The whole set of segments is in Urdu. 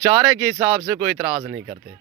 چارے کے حساب سے کوئی اعتراض نہیں کرتے۔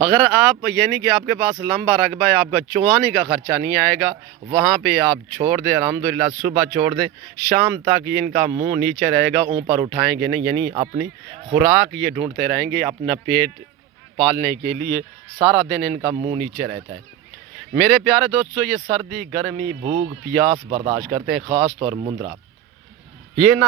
اگر آپ یعنی کہ آپ کے پاس لمبا رقبہ ہے، آپ کا چوانی کا خرچہ نہیں آئے گا، وہاں پہ آپ چھوڑ دیں الحمدللہ، صبح چھوڑ دیں، شام تک ان کا منہ نیچے رہے گا، اوپر اٹھائیں گے نہیں، یعنی اپنی خوراک یہ ڈھونڈتے رہیں گے اپنا پیٹ پالنے کے لیے، سارا دن ان کا منہ نیچے رہتا ہے۔ میرے پیارے دوستو، یہ سردی گرمی بھوک پیاس برداشت کرتے ہیں، خاص طور مندرا۔ یہ نہ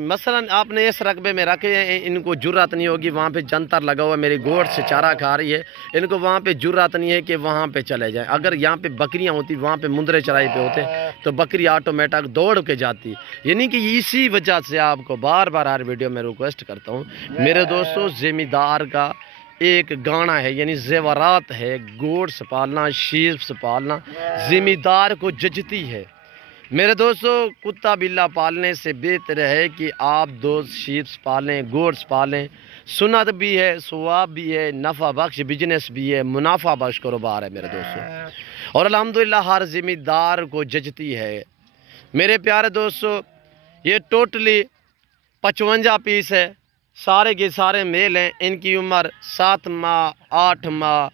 مثلا آپ نے اس رقبے میں رکھے ہیں، ان کو جرات نہیں ہوگی، وہاں پہ جنتر لگا ہوا میری گوشت سے چارہ کھا رہی ہے، ان کو وہاں پہ جرات نہیں ہے کہ وہاں پہ چلے جائیں۔ اگر یہاں پہ بکریاں ہوتی، وہاں پہ مندرے چرائی پہ ہوتے تو بکری آٹومیٹک دوڑ کے جاتی۔ یعنی کہ اسی وجہ سے آپ کو بار بار ہر ویڈیو میں ریکویسٹ کرتا ہوں میرے دوستو، ذمہ دار کا ایک گانا ہے، یعنی زیورات ہے، گوشت پالنا، شیپ پالنا ذمہ دار کو ججتی ہے۔ میرے دوستو، کتا بلا پالنے سے بہتر ہے کہ آپ دو شیپس پالیں، گوٹس پالیں، سنت بھی ہے، ثواب بھی ہے، نفع بخش بزنس بھی ہے، منافع بخش کاروبار ہے میرے دوستو، اور الحمدللہ ہر ذمہ دار کو ججتی ہے۔ میرے پیارے دوستو، یہ ٹوٹلی 55 پیس ہے، سارے کے سارے میل ہیں، ان کی عمر 7 ماہ 8 ماہ،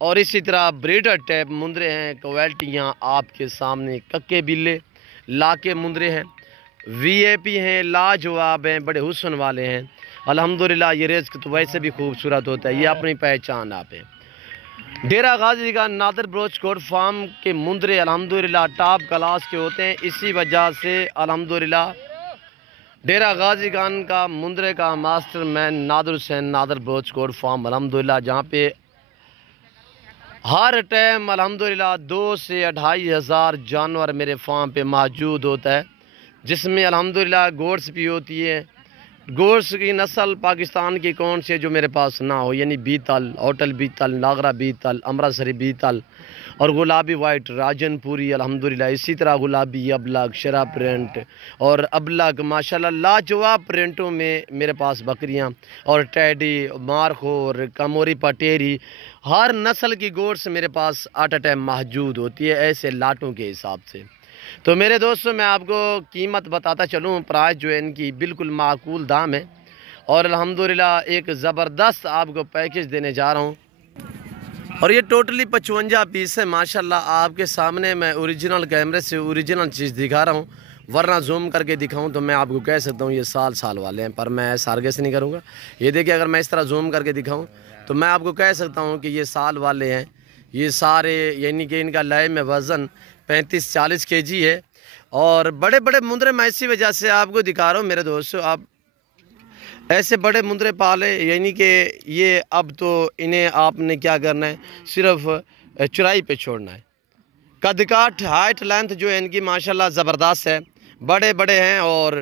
اور اسی طرح بریڈر ٹیپ مندرے ہیں، کوالٹیاں آپ کے سامنے، ککے بلے لاکے مندرے ہیں، وی اے پی ہیں، لاجواب ہیں، بڑے حسن والے ہیں الحمدللہ۔ یہ رزق تو ویسے بھی خوبصورت ہوتا ہے، یہ اپنی پہچان آپ ہے۔ ڈیرہ غازی کا نادر بلوچ کوٹ فارم کے مندرے الحمدللہ ٹاپ کلاس کے ہوتے ہیں، اسی وجہ سے الحمدللہ ڈیرہ غازی خان کا مندرے کا ماسٹر مین نادر حسین نادر بلوچ کوٹ فارم الحمدللہ، جہاں پہ ہر ٹائم الحمدللہ 2 سے 2.5 ہزار جانور میرے فارم پہ موجود ہوتا ہے، جس میں الحمدللہ گوٹس بھی ہوتی ہے۔ گوٹس کی نسل پاکستان کی کون سی ہے جو میرے پاس نہ ہو، یعنی بیتل، ہوٹل بیتل، ناگرا بیتل، امرتسری بیتل، اور گلابی وائٹ راجن پوری الحمدللہ، اسی طرح گلابی ابلگ شرح پرنٹ اور ابلگ ماشاءاللہ لاجواب پرنٹوں میں میرے پاس بکریاں اور ٹیڈی مارخور کموری پٹیری، ہر نسل کی گوٹس میرے پاس ایٹ اے ٹائم موجود ہوتی ہے، ایسے لاٹوں کے حساب سے۔ تو میرے دوستوں، میں آپ کو قیمت بتاتا چلوں، پرائز جو ہے ان کی بالکل معقول دام ہے، اور الحمدللہ ایک زبردست آپ کو پیکیج دینے جا رہا ہوں، اور یہ ٹوٹلی 55 پیس ہے ماشاءاللہ۔ آپ کے سامنے میں اوریجنل کیمرے سے اوریجنل چیز دکھا رہا ہوں، ورنہ زوم کر کے دکھاؤں تو میں آپ کو کہہ سکتا ہوں یہ سال والے ہیں، پر میں ایسا ہرگز نہیں کروں گا۔ یہ دیکھیں، اگر میں اس طرح زوم کر کے دکھاؤں تو میں آپ کو کہہ سکتا ہوں کہ یہ سال والے ہیں، یہ سارے، یعنی کہ ان کا لائے میں وزن 35-40 kg ہے، اور بڑے بڑے مندرے میں اسی وجہ سے آپ کو دکھا رہا ہوں میرے دوستو۔ آپ ایسے بڑے مندرے پالے، یعنی کہ یہ اب تو انہیں آپ نے کیا کرنا ہے، صرف چرائی پہ چھوڑنا ہے۔ قد کاٹ ہائٹ لینتھ جو ہے ان کی ماشاءاللہ زبردست ہے، بڑے بڑے ہیں، اور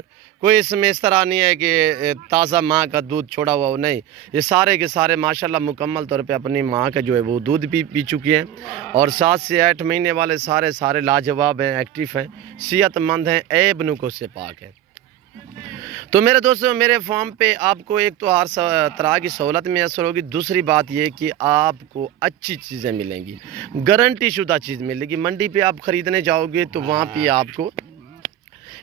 کوئی اس میں اس طرح نہیں ہے کہ تازہ ماں کا دودھ چھوڑا ہوا ہو، نہیں، یہ سارے کے سارے ماشاءاللہ مکمل طور پہ اپنی ماں کا جو ہے وہ دودھ پی چکی ہیں، اور 7 سے 8 مہینے والے سارے لاجواب ہیں، ایکٹیو ہیں، صحت مند ہیں، عیب نقص سے پاک ہیں۔ تو میرے دوستو، میرے فارم پہ آپ کو ایک تو ہر طرح کی سہولت میسر ہوگی، دوسری بات یہ کہ آپ کو اچھی چیزیں ملیں گی، گارنٹی شدہ چیز ملے گی۔ منڈی پہ آپ خریدنے جاؤ گے تو وہاں پہ آپ کو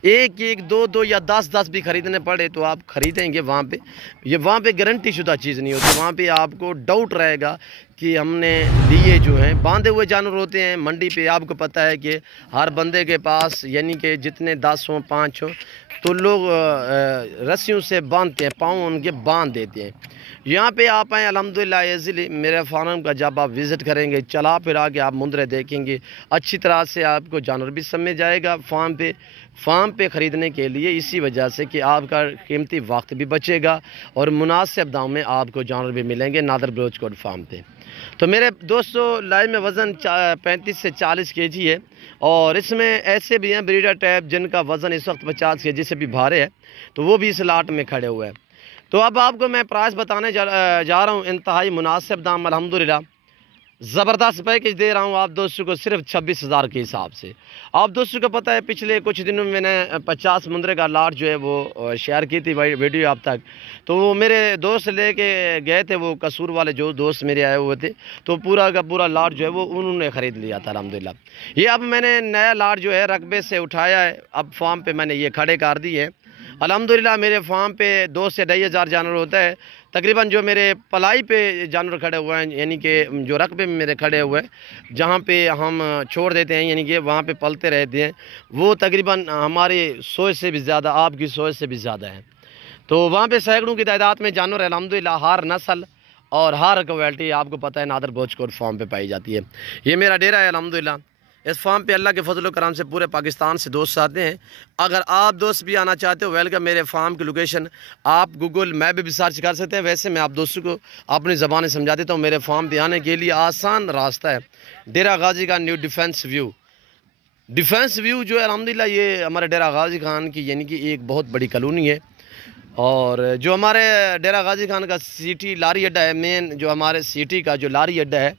ایک دو یا 10 بھی خریدنے پڑے تو آپ خریدیں گے وہاں پہ، یہ وہاں پہ گارنٹی شدہ چیز نہیں ہوتی، وہاں پہ آپ کو ڈاؤٹ رہے گا کہ ہم نے لیے جو ہیں باندھے ہوئے جانور ہوتے ہیں۔ منڈی پہ آپ کو پتہ ہے کہ ہر بندے کے پاس یعنی کہ جتنے 10 ہوں 5 ہوں تو لوگ رسیوں سے باندھتے ہیں، پاؤں ان کے باندھ دیتے ہیں۔ یہاں پہ آپ آئیں الحمدللہ ایزیلی میرے فارم کا جب آپ وزٹ کریں گے، چلا پھرا کے آپ مندرے دیکھیں گے، اچھی طرح سے آپ کو جانور بھی سمجھ جائے گا فارم پہ خریدنے کے لیے، اسی وجہ سے کہ آپ کا قیمتی وقت بھی بچے گا اور مناسب دام میں آپ کو جانور بھی ملیں گے نادر بلوچ کوٹ فارم پہ۔ تو میرے دوستو، لائے میں وزن 35 سے 40 kg ہے، اور اس میں ایسے بھی ہیں بریڈر ٹیپ جن کا وزن اس وقت 50 kg سے بھی بھارے ہے، تو وہ بھی اس لاٹ میں کھڑے ہوئے ہیں۔ تو اب آپ کو میں پرائس بتانے جا رہا ہوں، انتہائی مناسب دام الحمدللہ، زبردست پیکیج دے رہا ہوں آپ دوستوں کو صرف 26,000 کے حساب سے۔ آپ دوستوں کو پتہ ہے پچھلے کچھ دنوں میں نے 50 مندرے کا لاٹ جو ہے وہ شیئر کی تھی ویڈیو آپ تک، تو وہ میرے دوست لے کے گئے تھے، وہ قصور والے جو دوست میرے آئے ہوئے تھے، تو پورا کا پورا لاٹ جو ہے وہ انہوں نے خرید لیا تھا الحمدللہ۔ یہ اب میں نے نیا لاٹ جو ہے رقبے سے اٹھایا ہے، اب فارم پہ میں نے یہ کھڑے کر دی ہے الحمدللہ۔ میرے فارم پہ 2 سے 2.5 ہزار جانور ہوتا ہے، تقریباً جو میرے پلائی پہ جانور کھڑے ہوئے ہیں، یعنی کہ جو رقبے میں میرے کھڑے ہوئے ہیں، جہاں پہ ہم چھوڑ دیتے ہیں، یعنی کہ وہاں پہ پلتے رہتے ہیں، وہ تقریباً ہماری سوچ سے بھی زیادہ، آپ کی سوچ سے بھی زیادہ ہیں۔ تو وہاں پہ سینکڑوں کی تعداد میں جانور الحمدللہ ہر نسل اور ہر کوالٹی آپ کو پتہ ہے نادر بلوچ کوٹ فارم پہ پائی جاتی ہے۔ یہ میرا ڈیرا ہے الحمدللہ۔ اس فارم پہ اللہ کے فضل و کرم سے پورے پاکستان سے دوست آتے ہیں۔ اگر آپ دوست بھی آنا چاہتے ہو، ویلکم۔ میرے فارم کی لوکیشن آپ گوگل میپ بھی سرچ کر سکتے ہیں۔ ویسے میں آپ دوستوں کو اپنی زبان سمجھا دیتا ہوں۔ میرے فارم پہ آنے کے لیے آسان راستہ ہے، ڈیرا غازی خان نیو ڈیفینس ویو۔ ڈیفینس ویو جو ہے الحمدللہ یہ ہمارے ڈیرا غازی خان کی یعنی کہ ایک بہت بڑی کالونی ہے، اور جو ہمارے ڈیرا غازی خان کا سٹی لاری اڈا ہے، مین جو ہمارے سٹی کا جو لاری اڈا ہے،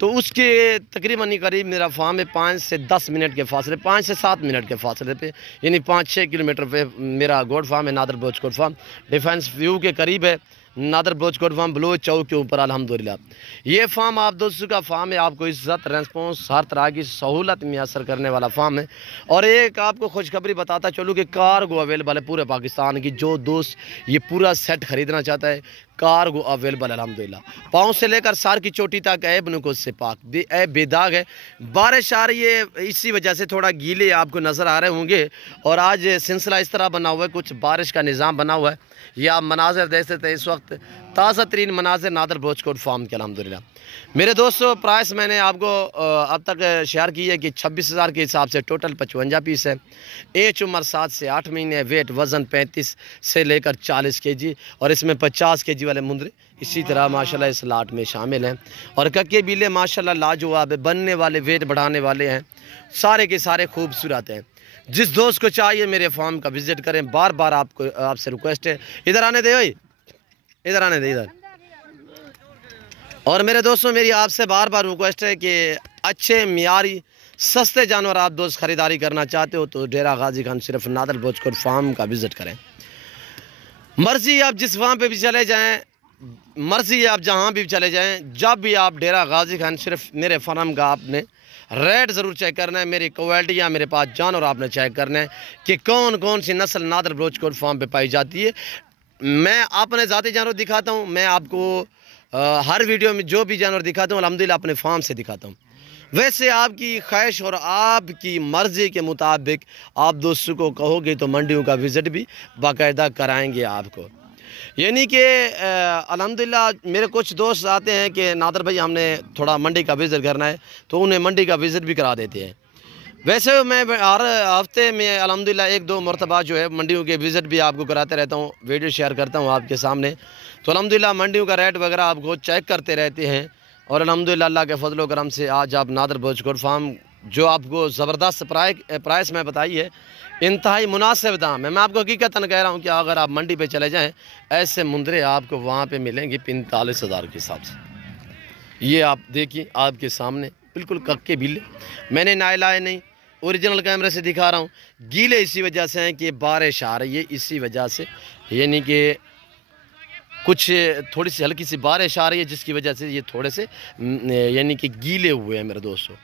تو اس کے تقریباً قریب میرا فارم ہے 5 سے 10 منٹ کے فاصلے، 5 سے 7 منٹ کے فاصلے پہ، یعنی 5-6 کلومیٹر پہ میرا گوٹ فارم ہے، نادر بلوچ کوٹ فارم۔ ڈیفینس ویو کے قریب ہے نادر بلوچ کوٹ فارم، بلوچ چوک کے اوپر الحمدللہ۔ یہ فارم آپ دوستوں کا فارم ہے، آپ کو عزت، ریسپانس، ہر طرح کی سہولت میسر کرنے والا فارم ہے۔ اور ایک آپ کو خوشخبری بتاتا چلوں کہ کارگو اویلیبل ہے پورے پاکستان کی۔ جو دوست یہ پورا سیٹ خریدنا چاہتا ہے، کارگو اویلیبل الحمدللہ۔ پاؤں سے لے کر سار کی چوٹی تک عیب نقص سے پاک، بے داغ ہے۔ بارش آ رہی ہے، اسی وجہ سے تھوڑا گیلے آپ کو نظر آ رہے ہوں گے، اور آج سلسلہ اس طرح بنا ہوا ہے، کچھ بارش کا نظام بنا ہوا ہے۔ یہ آپ مناظر دیکھ سکتے ہیں، اس وقت تازہ ترین مناظر نادر بلوچ کوٹ فارم کے الحمدللہ۔ میرے دوستو، پرائس میں نے آپ کو اب تک شیئر کی ہے کہ 26,000 کے حساب سے ٹوٹل 55 پیس ہے۔ ایج عمر 7 سے 8 مہینے، ویٹ وزن 35 سے لے کر 40 kg، اور اس میں 50 kg والے مندرے اسی طرح ماشاءاللہ اس لاٹ میں شامل ہیں۔ اور ککے بیلے ماشاءاللہ لاجواب ہے، بننے والے، ویٹ بڑھانے والے ہیں، سارے کے سارے خوبصورت ہیں۔ جس دوست کو چاہیے میرے فارم کا وزٹ کریں۔ بار بار آپ سے ریکویسٹ ہے، ادھر آنے دے بھائی، ادھر آنے دے ادھر۔ اور میرے دوستوں، میری آپ سے بار بار ریکویسٹ ہے کہ اچھے معیاری سستے جانور آپ دوست خریداری کرنا چاہتے ہو تو ڈیرا غازی خان صرف نادر بلوچ کوٹ فارم کا وزٹ کریں۔ مرضی آپ جس فارم پہ بھی چلے جائیں، مرضی آپ جہاں بھی چلے جائیں، جب بھی آپ ڈیرا غازی خان، صرف میرے فارم کا آپ نے ریٹ ضرور چیک کرنا ہے، میری کوالٹیاں، میرے پاس جانور آپ نے چیک کرنا ہے کہ کون کون سی نسل نادر بلوچ کوٹ فارم پہ پائی جاتی ہے۔ میں اپنے ذاتی جانور دکھاتا ہوں، میں آپ کو ہر ویڈیو میں جو بھی جانور دکھاتا ہوں الحمدللہ اپنے فارم سے دکھاتا ہوں۔ ویسے آپ کی خواہش اور آپ کی مرضی کے مطابق آپ دوستوں کو کہو گے تو منڈیوں کا وزٹ بھی باقاعدہ کرائیں گے آپ کو۔ یعنی کہ الحمدللہ میرے کچھ دوست آتے ہیں کہ نادر بھائی ہم نے تھوڑا منڈی کا وزٹ کرنا ہے، تو انہیں منڈی کا وزٹ بھی کرا دیتے ہیں۔ ویسے میں ہر ہفتے میں الحمدللہ 1-2 مرتبہ جو ہے منڈیوں کے وزٹ بھی آپ کو کراتے رہتا ہوں، ویڈیو شیئر کرتا ہوں آپ کے سامنے۔ تو الحمدللہ منڈیوں کا ریٹ وغیرہ آپ کو چیک کرتے رہتے ہیں، اور الحمدللہ اللہ کے فضل و کرم سے آج آپ نادر بلوچ کوٹ فارم جو آپ کو زبردست پرائس میں بتائی ہے، انتہائی مناسب دام ہے۔ میں آپ کو حقیقتاً کہہ رہا ہوں کہ اگر آپ منڈی پہ چلے جائیں، ایسے مندرے آپ کو وہاں پہ ملیں گے 45,000 کے حساب سے۔ یہ آپ دیکھیے آپ کے سامنے بالکل ککے بیلے، میں نے نائے لائے نہیں، اوریجنل کیمرے سے دکھا رہا ہوں۔ گیلے اسی وجہ سے ہیں کہ بارش آ رہی ہے، اسی وجہ سے، یعنی کہ کچھ تھوڑی سی ہلکی سی بارش آ رہی ہے جس کی وجہ سے یہ تھوڑے سے یعنی کہ گیلے ہوئے ہیں میرے دوستوں۔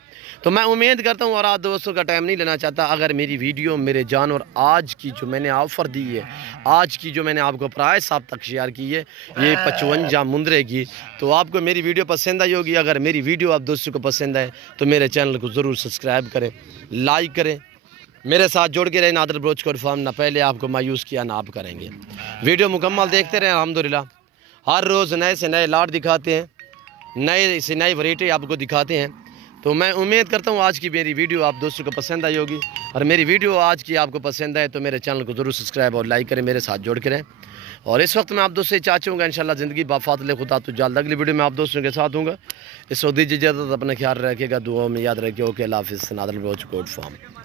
تو میں امید کرتا ہوں، اور آپ دوستوں کا ٹائم نہیں لینا چاہتا، اگر میری ویڈیو، میرے جانور آج کی جو میں نے آفر دی ہے، آج کی جو میں نے آپ کو پرائس آپ تک شیئر کی ہے، یہ 55 مندرے کی، تو آپ کو میری ویڈیو پسند آئی ہوگی۔ اگر میری ویڈیو آپ دوستوں کو پسند آئے تو میرے چینل کو ضرور سبسکرائب کریں، لائک کریں، میرے ساتھ جوڑ کے رہے۔ نادر بلوچ کوٹ فارم نہ پہلے آپ کو مایوس کیا نہ آپ کریں گے۔ ویڈیو مکمل دیکھتے رہیں، الحمدللہ ہر روز نئے سے نئے لاٹ دکھاتے ہیں، نئے سے نئی ویرائٹی آپ کو دکھاتے ہیں۔ تو میں امید کرتا ہوں آج کی میری ویڈیو آپ دوستوں کو پسند آئی ہوگی، اور میری ویڈیو آج کی آپ کو پسند آئے تو میرے چینل کو ضرور سبسکرائب اور لائک کریں، میرے ساتھ جوڑ کے رہیں۔ اور اس وقت میں آپ دوستوں سے چاہوں گا انشاءاللہ زندگی بفضل خدا تو جلد اگلی ویڈیو میں آپ دوستوں کے ساتھ ہوں گا۔ اس وقت دیجیے اجازت، اپنا خیال رکھیے گا، دعاؤں میں یاد رکھیے۔ اوکے، اللہ حافظ۔ نادر بلوچ کوٹ فارم۔